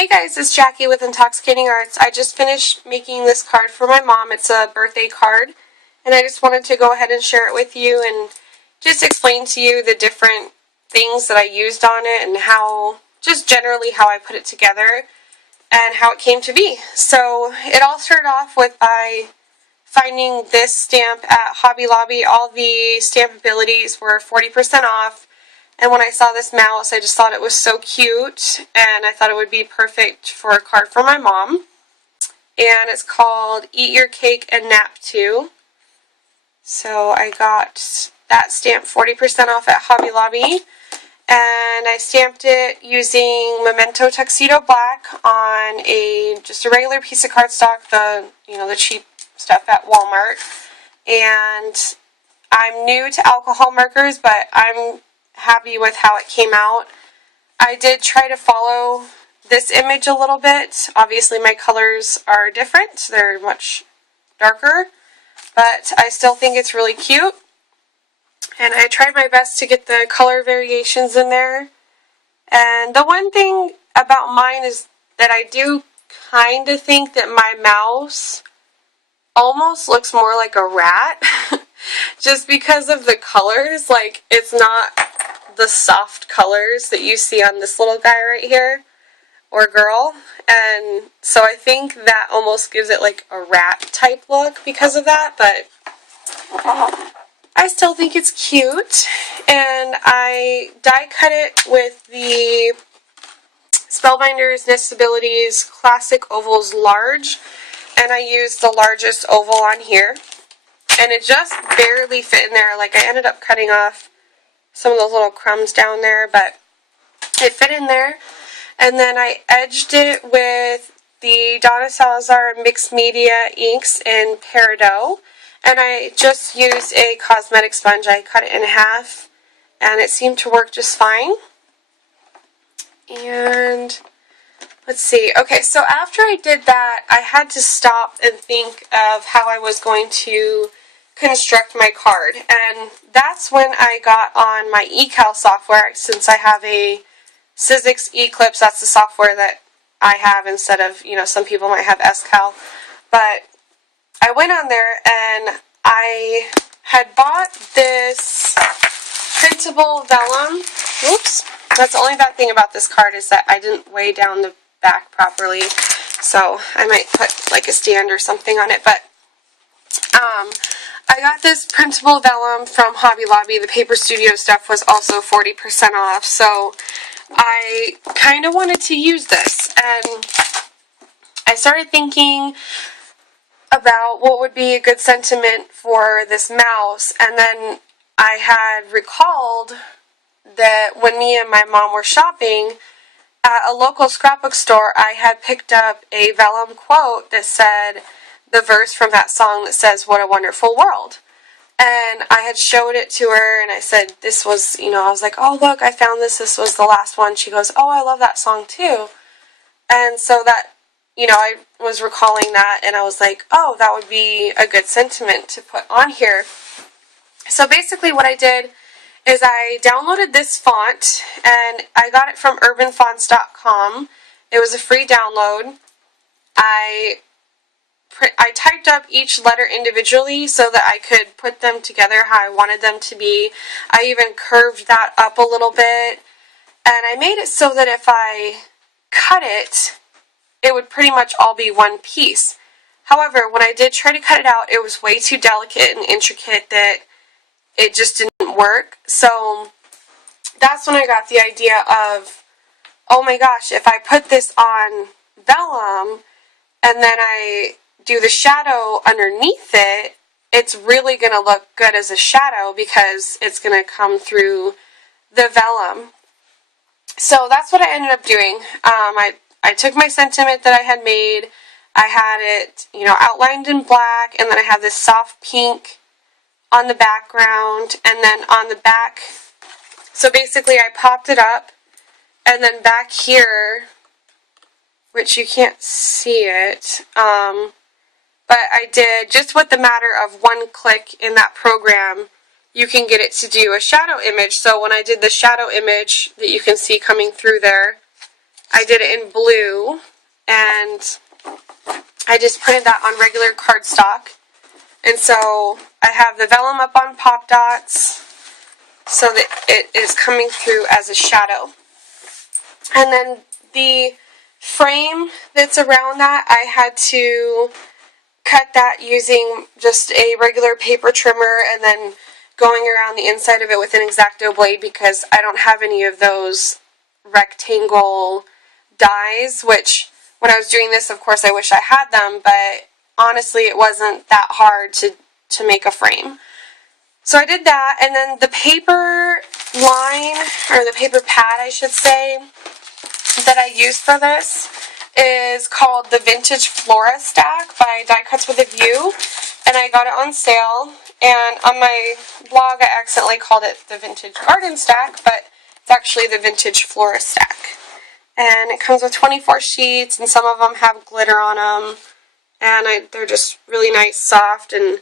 Hey guys, it's Jackie with Intoxicating Arts. I just finished making this card for my mom. It's a birthday card, and I just wanted to go ahead and share it with you and just explain to you the different things that I used on it and just generally how I put it together and how it came to be. So it all started off by finding this stamp at Hobby Lobby. All the stamp abilities were 40% off. And when I saw this mouse, I just thought it was so cute, and I thought it would be perfect for a card for my mom. And it's called Eat Your Cake and Nap Too. So I got that stamp 40% off at Hobby Lobby. And I stamped it using Memento Tuxedo Black on just a regular piece of cardstock, the cheap stuff at Walmart. And I'm new to alcohol markers, but I'm happy with how it came out. I did try to follow this image a little bit. Obviously my colors are different. They're much darker, but I still think it's really cute. And I tried my best to get the color variations in there. And the one thing about mine is that I do kind of think that my mouse almost looks more like a rat. Just because of the colors. Like, it's not the soft colors that you see on this little guy right here, or girl, and so I think that almost gives it like a rat type look because of that, but I still think it's cute. And I die cut it with the Spellbinders Nestabilities Classic Ovals Large, and I used the largest oval on here, and it just barely fit in there. Like, I ended up cutting off some of those little crumbs down there, but it fit in there. And then I edged it with the Donna Salazar Mixed Media inks in Peridot, and I just used a cosmetic sponge. I cut it in half, and it seemed to work just fine. And let's see. Okay, so after I did that, I had to stop and think of how I was going to construct my card, and that's when I got on my eCal software. Since I have a Sizzix Eclipse, that's the software that I have instead of, some people might have SCal, but I went on there and I had bought this printable vellum. Oops, that's the only bad thing about this card, is that I didn't weigh down the back properly, so I might put like a stand or something on it, but I got this printable vellum from Hobby Lobby. The Paper Studio stuff was also 40% off, so I kind of wanted to use this, and I started thinking about what would be a good sentiment for this mouse, and then I had recalled that when me and my mom were shopping at a local scrapbook store, I had picked up a vellum quote that said the verse from that song that says, "What a Wonderful World." And I had showed it to her, and I said, this was, I was like, oh, look, I found this. This was the last one. She goes, oh, I love that song too. And so that, I was recalling that, and I was like, oh, that would be a good sentiment to put on here. So basically what I did is I downloaded this font, and I got it from urbanfonts.com. It was a free download. I typed up each letter individually so that I could put them together how I wanted them to be. I even curved that up a little bit, and I made it so that if I cut it, it would pretty much all be one piece. However, when I did try to cut it out, it was way too delicate and intricate that it just didn't work. So that's when I got the idea of, oh my gosh, if I put this on vellum and then I do the shadow underneath it, it's really going to look good as a shadow because it's going to come through the vellum. So that's what I ended up doing. I took my sentiment that I had made, I had it, outlined in black, and then I have this soft pink on the background, and then on the back, so basically I popped it up, and then back here, which you can't see it, but I did, just with the matter of one click in that program, you can get it to do a shadow image. So when I did the shadow image that you can see coming through there, I did it in blue, and I just printed that on regular cardstock. And so I have the vellum up on Pop Dots so that it is coming through as a shadow. And then the frame that's around that, I had to cut that using just a regular paper trimmer and then going around the inside of it with an X-Acto blade because I don't have any of those rectangle dies, which when I was doing this, of course, I wish I had them, but honestly, it wasn't that hard to make a frame. So I did that, and then the paper line, or the paper pad, I should say, that I used for this is called the Vintage Flora Stack by Die Cuts with a View, and I got it on sale, and on my blog I accidentally called it the Vintage Garden Stack, but it's actually the Vintage Flora Stack. And it comes with 24 sheets, and some of them have glitter on them, and they're just really nice, soft, and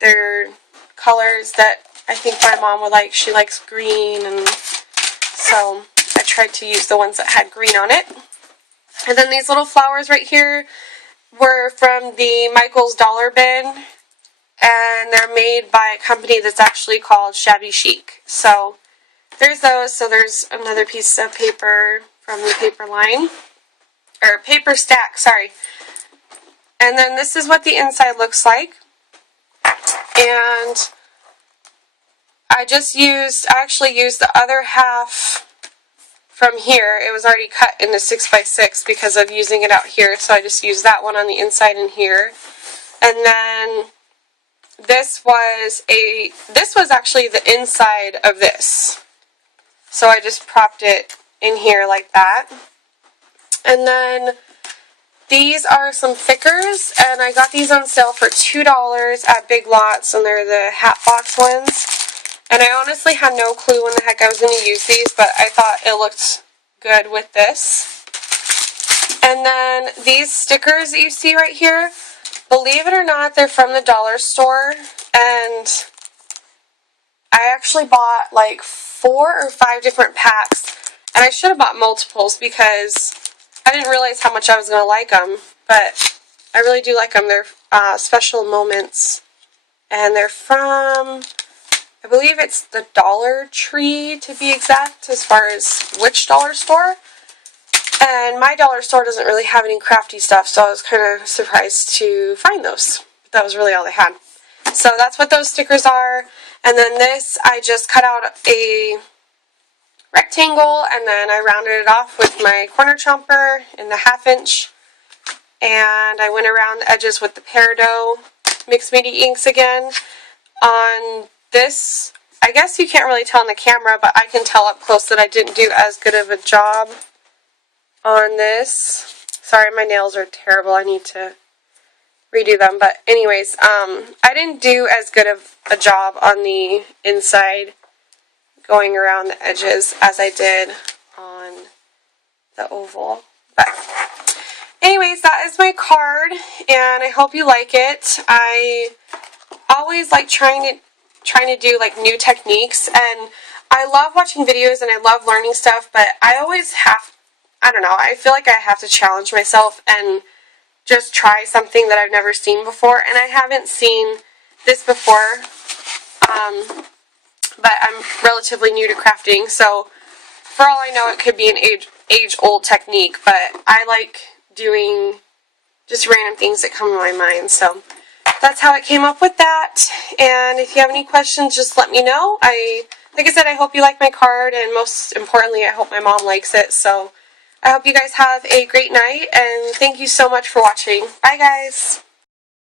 they're colors that I think my mom would like. She likes green, and so I tried to use the ones that had green on it. And then these little flowers right here were from the Michael's Dollar Bin, and they're made by a company that's actually called Shabby Chic. So there's those. So there's another piece of paper from the paper line, or paper stack, sorry. And then this is what the inside looks like. And I actually used the other half from here. It was already cut into 6x6 because of using it out here, so I just used that one on the inside in here. And then this was actually the inside of this. So I just propped it in here like that. And then these are some thickers, and I got these on sale for $2 at Big Lots, and they're the hat box ones. And I honestly had no clue when the heck I was going to use these, but I thought it looked good with this. And then these stickers that you see right here, believe it or not, they're from the dollar store, and I actually bought like 4 or 5 different packs, and I should have bought multiples because I didn't realize how much I was going to like them, but I really do like them. They're Special Moments, and they're from, I believe it's the Dollar Tree to be exact, as far as which dollar store. And my dollar store doesn't really have any crafty stuff, so I was kind of surprised to find those. But that was really all they had. So that's what those stickers are. And then this, I just cut out a rectangle, and then I rounded it off with my corner chomper in the 1/2 inch. And I went around the edges with the Peridot Mixed Media inks again. On this, I guess you can't really tell on the camera, but I can tell up close that I didn't do as good of a job on this. Sorry, my nails are terrible. I need to redo them. But anyways, I didn't do as good of a job on the inside going around the edges as I did on the oval. But anyways, that is my card, and I hope you like it. I always like trying to do like new techniques, and I love watching videos and I love learning stuff, but I always I don't know, I feel like I have to challenge myself and just try something that I've never seen before, and I haven't seen this before, but I'm relatively new to crafting, so for all I know it could be an age-old technique, but I like doing just random things that come to my mind, so that's how I came up with that. And if you have any questions, just let me know. Like I said, I hope you like my card, and most importantly, I hope my mom likes it, so I hope you guys have a great night, and thank you so much for watching. Bye, guys!